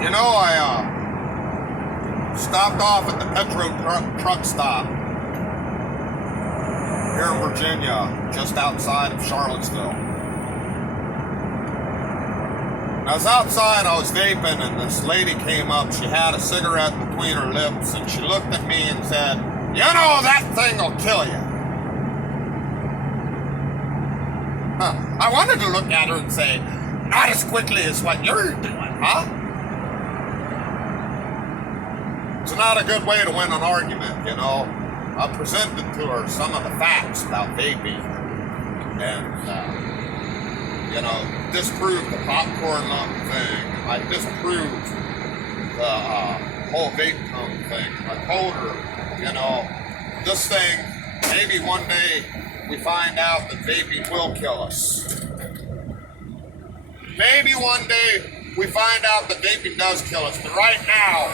You know, I stopped off at the Petro truck stop here in Virginia, just outside of Charlottesville. I was outside, I was vaping, and this lady came up. She had a cigarette between her lips, and she looked at me and said, "You know, that thing will kill you." I wanted to look at her and say, "Not as quickly as what you're doing, huh?" It's not a good way to win an argument, you know. I presented to her some of the facts about vaping and, disproved the popcorn lump thing. I disproved the whole vape cone thing. I told her, this thing, maybe one day we find out that vaping will kill us. Maybe one day we find out that vaping does kill us, but right now,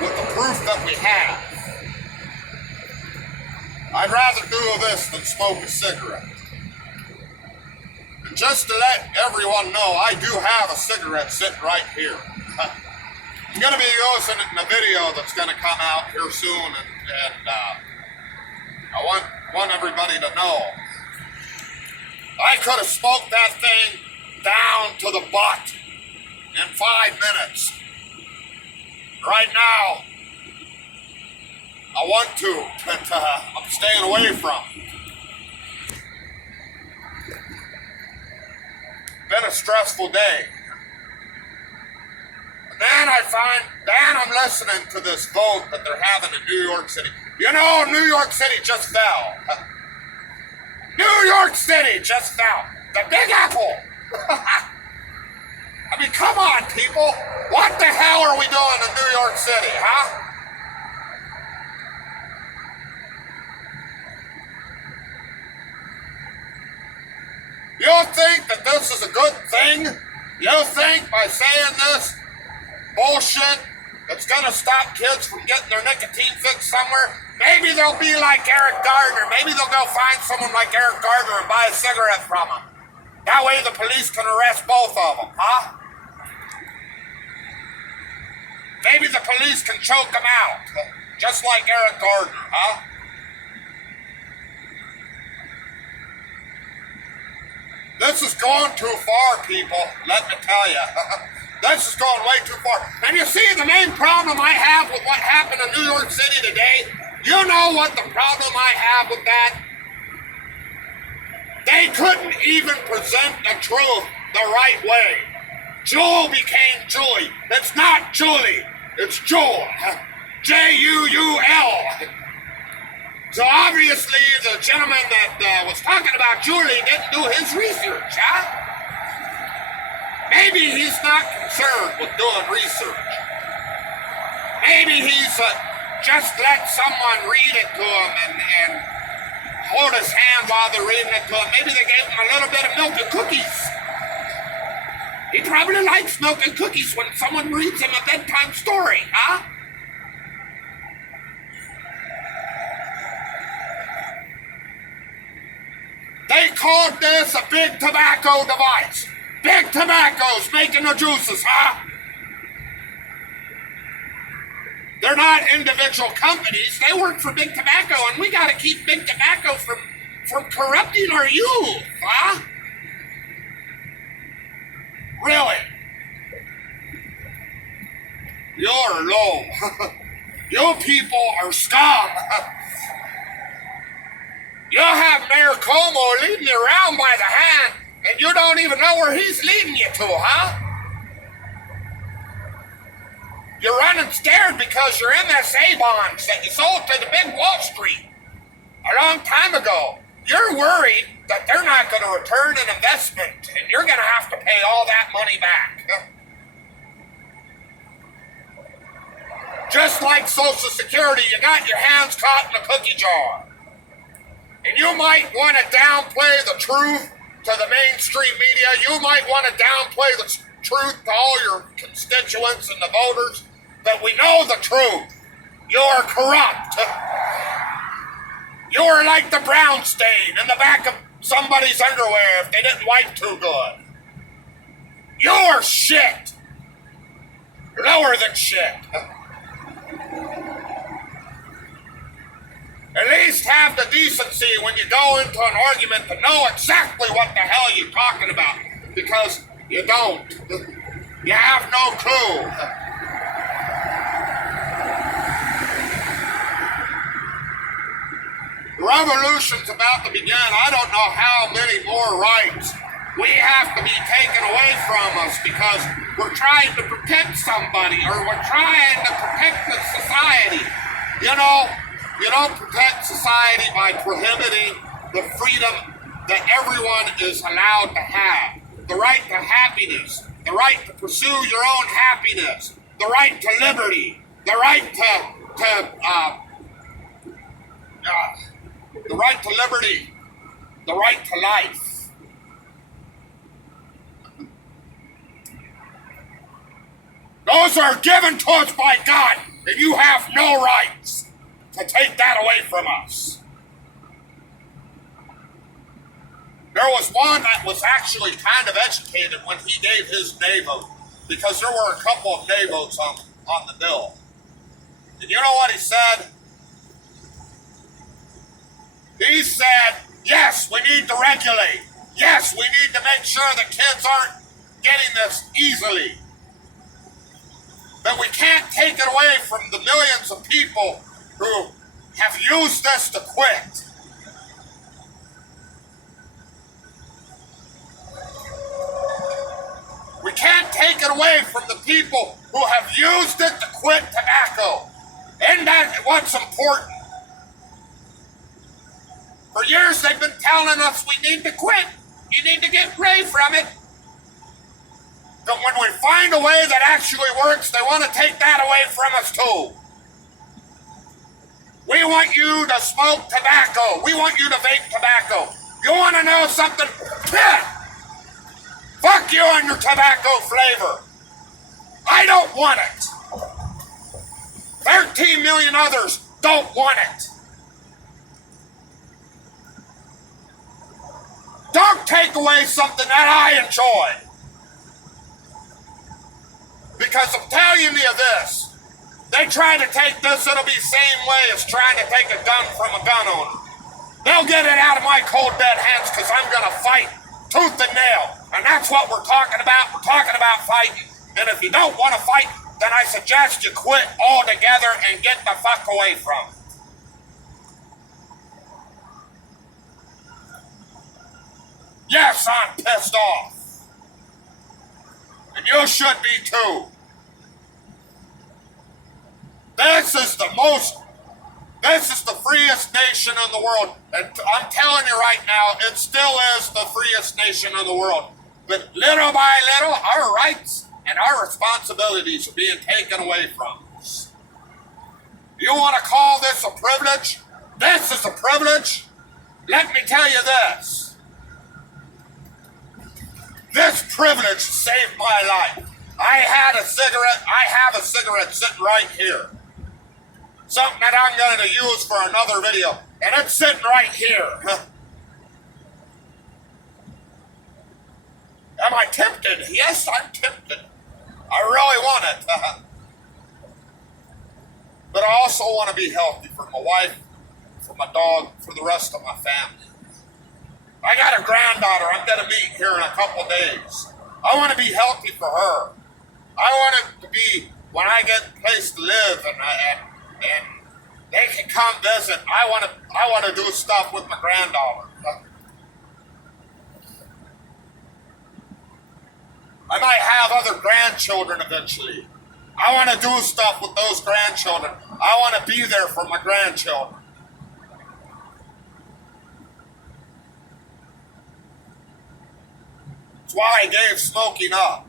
with the proof that we have, I'd rather do this than smoke a cigarette. And just to let everyone know, I do have a cigarette sitting right here. I'm going to be using it in a video that's going to come out here soon, and I want everybody to know. I could have smoked that thing down to the butt in 5 minutes. Right now, I want to, but I'm staying away from it. Been a stressful day. Then I'm listening to this vote that they're having in New York City. You know, New York City just fell. New York City just fell. The Big Apple. I mean, come on, people. What the hell are we doing in New York City, huh? You think that this is a good thing? You think by saying this bullshit that's gonna stop kids from getting their nicotine fix somewhere? Maybe they'll be like Eric Gardner. Maybe they'll go find someone like Eric Gardner and buy a cigarette from him. That way the police can arrest both of them, huh? Maybe the police can choke them out, just like Eric Gardner, huh? This is going too far, people, let me tell you. This is going way too far. And you see, the main problem I have with what happened in New York City today, you know what the problem I have with that? They couldn't even present the truth the right way. Jewel became Julie. It's not Julie, it's Jewel. J-U-U-L. So obviously the gentleman that was talking about Julie didn't do his research, huh? Maybe he's not concerned with doing research. Maybe he's just let someone read it to him and hold his hand while they're reading it to him. Maybe they gave him a little bit of milk and cookies. He probably likes milk and cookies when someone reads him a bedtime story, huh? They called this a big tobacco device. Big tobacco's making the juices, huh? They're not individual companies. They work for Big Tobacco, and we gotta keep Big Tobacco from corrupting our youth, huh? Really? You're low. You people are scum. You have Mayor Cuomo leading you around by the hand, and you don't even know where he's leading you to, huh? You're running scared because your MSA bonds that you sold to the big Wall Street a long time ago. You're worried that they're not going to return an investment, and you're going to have to pay all that money back. Just like Social Security, you got your hands caught in a cookie jar. And you might want to downplay the truth to the mainstream media. You might want to downplay the truth to all your constituents and the voters. But we know the truth. You're corrupt. You're like the brown stain in the back of somebody's underwear if they didn't wipe too good. You're shit. lower than shit. At least have the decency when you go into an argument to know exactly what the hell you're talking about. Because you don't. You have no clue. The revolution's about to begin. I don't know how many more rights we have to be taken away from us because we're trying to protect somebody or we're trying to protect the society. You know, you don't protect society by prohibiting the freedom that everyone is allowed to have. The right to happiness, the right to pursue your own happiness, the right to liberty, the right the right to liberty, the right to life. Those are given to us by God, and you have no rights to take that away from us. There was one that was actually kind of educated when he gave his nay vote, because there were a couple of nay votes on the bill. And you know what he said? He said, yes, we need to regulate. Yes, we need to make sure that kids aren't getting this easily. But we can't take it away from the millions of people who have used this to quit. We can't take it away from the people who have used it to quit tobacco. Isn't that what's important? For years they've been telling us we need to quit. You need to get away from it. But when we find a way that actually works, they want to take that away from us too. We want you to smoke tobacco. We want you to vape tobacco. You want to know something? Fuck you and your tobacco flavor. I don't want it. 13 million others don't want it. Don't take away something that I enjoy. Because I'm telling you this, they try to take this, it'll be the same way as trying to take a gun from a gun owner. They'll get it out of my cold dead hands because I'm going to fight tooth and nail. And that's what we're talking about. We're talking about fighting. And if you don't want to fight, then I suggest you quit altogether and get the fuck away from it. Yes, I'm pissed off. And you should be too. This is the freest nation in the world. And I'm telling you right now, it still is the freest nation in the world. But little by little, our rights and our responsibilities are being taken away from us. You want to call this a privilege? This is a privilege? Let me tell you this. This privilege saved my life. I have a cigarette sitting right here. Something that I'm going to use for another video. And it's sitting right here. Am I tempted? Yes, I'm tempted. I really want it. But I also want to be healthy for my wife, for my dog, for the rest of my family. I got a granddaughter I'm going to meet here in a couple days. I want to be healthy for her. I want it to be when I get a place to live and they can come visit. I want to do stuff with my granddaughter. I might have other grandchildren eventually. I want to do stuff with those grandchildren. I want to be there for my grandchildren. That's why I gave smoking up.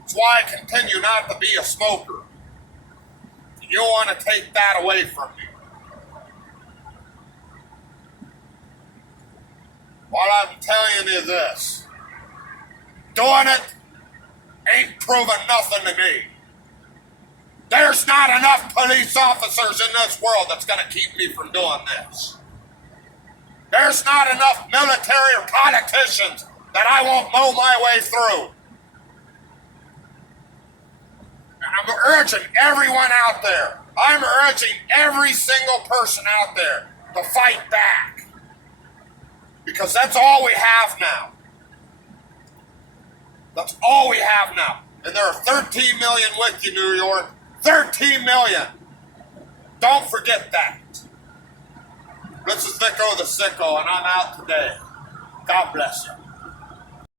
That's why I continue not to be a smoker. You want to take that away from me. While I'm telling you this, doing it ain't proving nothing to me. There's not enough police officers in this world that's going to keep me from doing this. There's not enough military or politicians that I won't mow my way through. I'm urging everyone out there. I'm urging every single person out there to fight back. Because that's all we have now. That's all we have now. And there are 13 million with you, New York. 13 million. Don't forget that. This is Vico the Sicko, and I'm out today. God bless you.